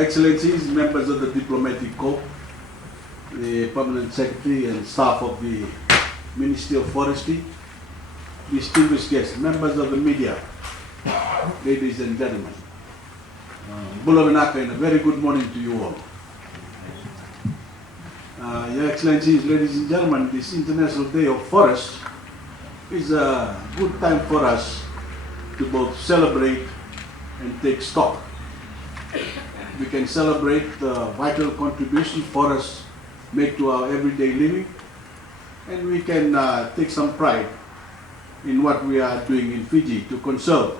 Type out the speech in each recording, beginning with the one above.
Excellencies, members of the Diplomatic Corps, the Permanent Secretary and staff of the Ministry of Forestry, distinguished guests, members of the media, ladies and gentlemen. Bulawanaka, and a very good morning to you all. Your Excellencies, ladies and gentlemen, this International Day of Forests is a good time for us to both celebrate and take stock. We can celebrate the vital contribution forests make to our everyday living, and we can take some pride in what we are doing in Fiji to conserve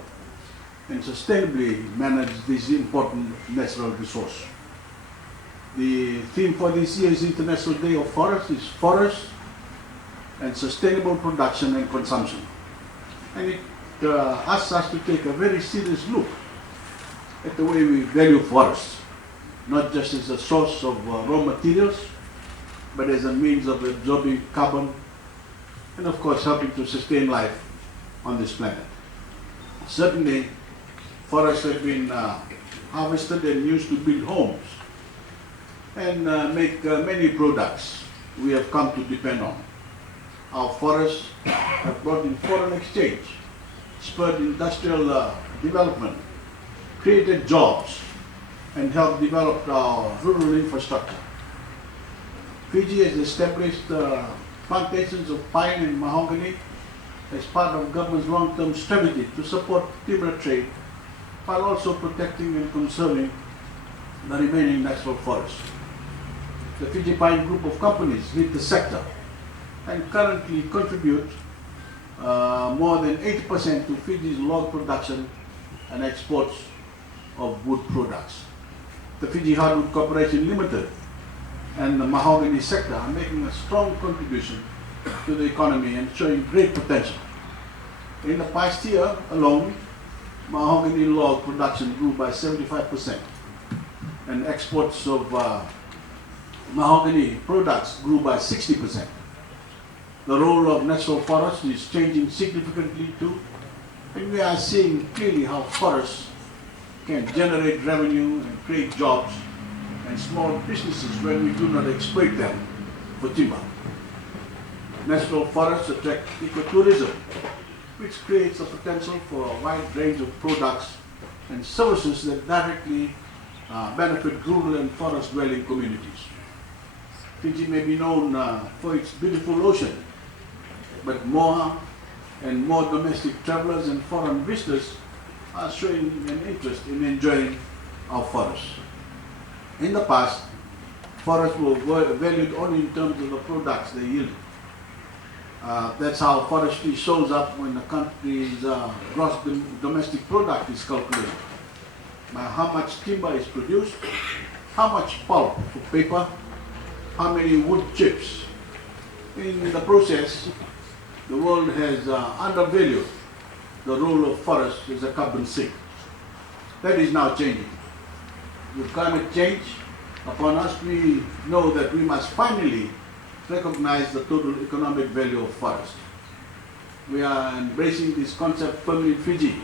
and sustainably manage this important natural resource. The theme for this year's International Day of Forests is Forests and Sustainable Production and Consumption. And it asks us to take a very serious look at the way we value forests, not just as a source of raw materials, but as a means of absorbing carbon and of course helping to sustain life on this planet. Certainly, forests have been harvested and used to build homes and make many products we have come to depend on. Our forests have brought in foreign exchange, spurred industrial development, created jobs, and helped develop our rural infrastructure. Fiji has established plantations of pine and mahogany as part of government's long-term strategy to support timber trade while also protecting and conserving the remaining natural forests. The Fiji Pine Group of companies lead the sector and currently contribute more than 80% to Fiji's log production and exports of wood products. The Fiji Hardwood Corporation Limited and the mahogany sector are making a strong contribution to the economy and showing great potential. In the past year alone, mahogany log production grew by 75% and exports of mahogany products grew by 60%. The role of natural forests is changing significantly too, and we are seeing clearly how forests can generate revenue and create jobs and small businesses when we do not exploit them for timber. Natural forests attract ecotourism, which creates a potential for a wide range of products and services that directly benefit rural and forest-dwelling communities. Fiji may be known for its beautiful ocean, but more and more domestic travelers and foreign visitors are showing an interest in enjoying our forests. In the past, forests were valued only in terms of the products they yield. That's how forestry shows up when the country's gross domestic product is calculated, by how much timber is produced, how much pulp for paper, how many wood chips. In the process, the world has undervalued the role of forests as a carbon sink. That is now changing. With climate change upon us, we know that we must finally recognize the total economic value of forests. We are embracing this concept firmly in Fiji.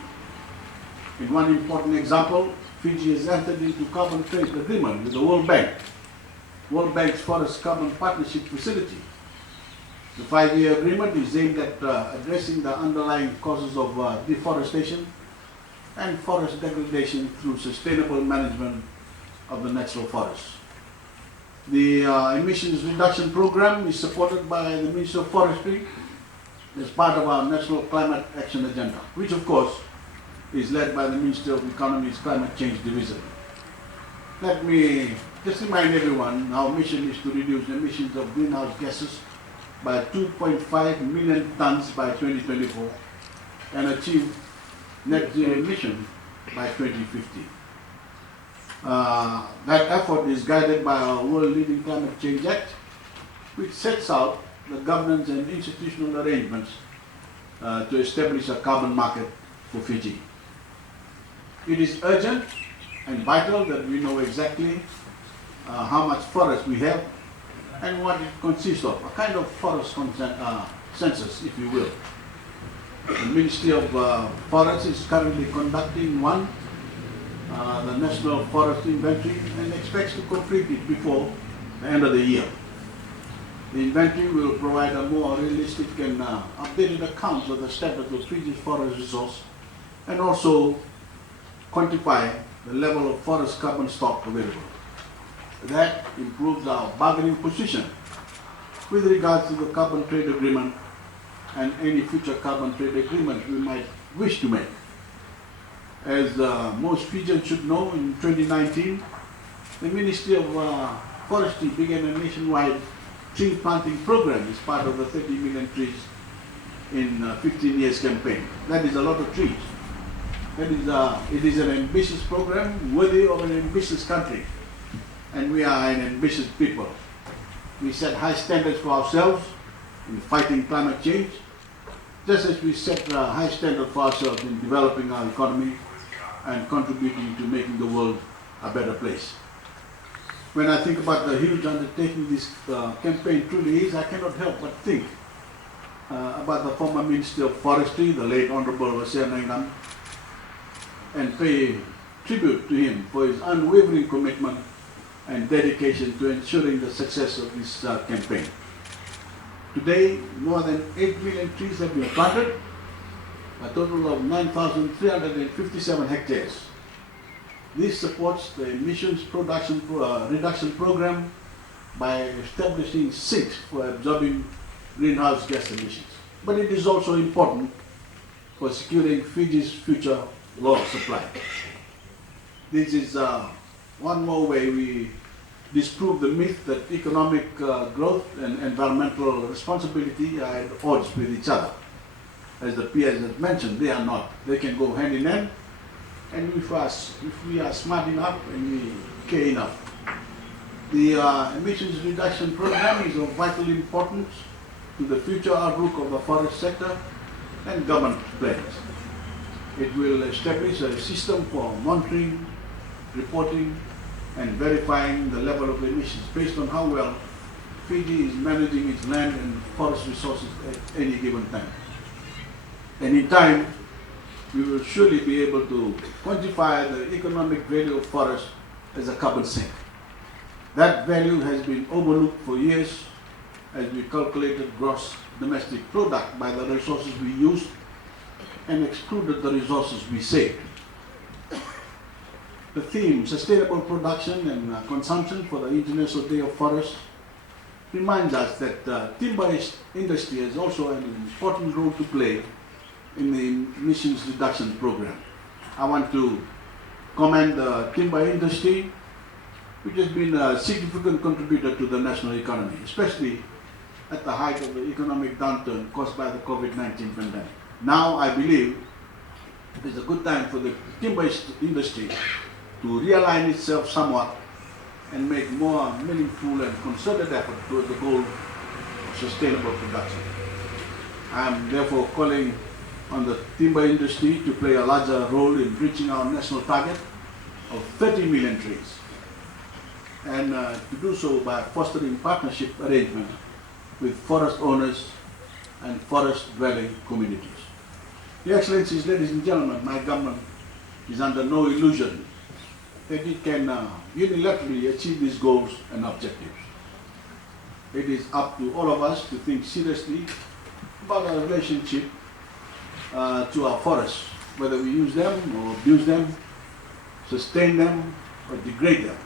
In one important example, Fiji has entered into carbon trade agreement with the World Bank, World Bank's Forest Carbon Partnership Facility. The 5-year agreement is aimed at addressing the underlying causes of deforestation and forest degradation through sustainable management of the natural forests. The emissions reduction program is supported by the Ministry of Forestry as part of our National Climate Action Agenda, which of course is led by the Ministry of Economy's Climate Change Division. Let me just remind everyone our mission is to reduce emissions of greenhouse gases by 2.5 million tons by 2024 and achieve net zero emission by 2050. That effort is guided by our world-leading Climate Change Act, which sets out the governance and institutional arrangements to establish a carbon market for Fiji. It is urgent and vital that we know exactly how much forest we have and what it consists of, a kind of forest census, if you will. The Ministry of Forests is currently conducting one, the National Forest Inventory and expects to complete it before the end of the year. The inventory will provide a more realistic and updated account of the status of Fiji's forest resource and also quantify the level of forest carbon stock available. That improves our bargaining position with regards to the carbon trade agreement and any future carbon trade agreement we might wish to make. As most Fijians should know, in 2019, the Ministry of Forestry began a nationwide tree planting program as part of the 30 million trees in 15 years campaign. That is a lot of trees. It is an ambitious program worthy of an ambitious country, and we are an ambitious people. We set high standards for ourselves in fighting climate change, just as we set a high standard for ourselves in developing our economy and contributing to making the world a better place. When I think about the huge undertaking this campaign truly is, I cannot help but think about the former Minister of Forestry, the late Honorable Wasia, and pay tribute to him for his unwavering commitment and dedication to ensuring the success of this campaign. Today, more than 8 million trees have been planted, a total of 9,357 hectares. This supports the emissions reduction program by establishing sinks for absorbing greenhouse gas emissions. But it is also important for securing Fiji's future log supply. This is one more way we disprove the myth that economic growth and environmental responsibility are at odds with each other. As the peers have mentioned, they are not. They can go hand in hand, and if we are smart enough and we care enough. The emissions reduction program is of vital importance to the future outlook of the forest sector and government plans. It will establish a system for monitoring, reporting, and verifying the level of emissions based on how well Fiji is managing its land and forest resources at any given time. And in time, we will surely be able to quantify the economic value of forest as a carbon sink. That value has been overlooked for years as we calculated gross domestic product by the resources we used and excluded the resources we saved. The theme, sustainable production and consumption for the International Day of Forests, reminds us that the timber industry has also an important role to play in the emissions reduction program. I want to commend the timber industry, which has been a significant contributor to the national economy, especially at the height of the economic downturn caused by the COVID-19 pandemic. Now, I believe it is a good time for the timber industry to realign itself somewhat and make more meaningful and concerted effort towards the goal of sustainable production. I am therefore calling on the timber industry to play a larger role in reaching our national target of 30 million trees, and to do so by fostering partnership arrangements with forest owners and forest dwelling communities. Your Excellencies, ladies and gentlemen, my government is under no illusion that it can unilaterally achieve these goals and objectives. It is up to all of us to think seriously about our relationship to our forests, whether we use them or abuse them, sustain them or degrade them.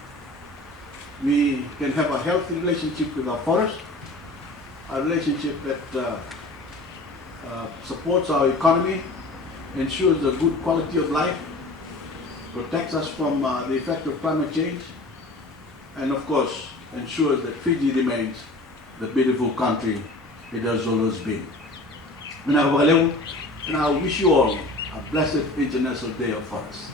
We can have a healthy relationship with our forest, a relationship that supports our economy, ensures a good quality of life, protects us from the effect of climate change, and of course ensures that Fiji remains the beautiful country it has always been. And I wish you all a blessed International Day of Forests.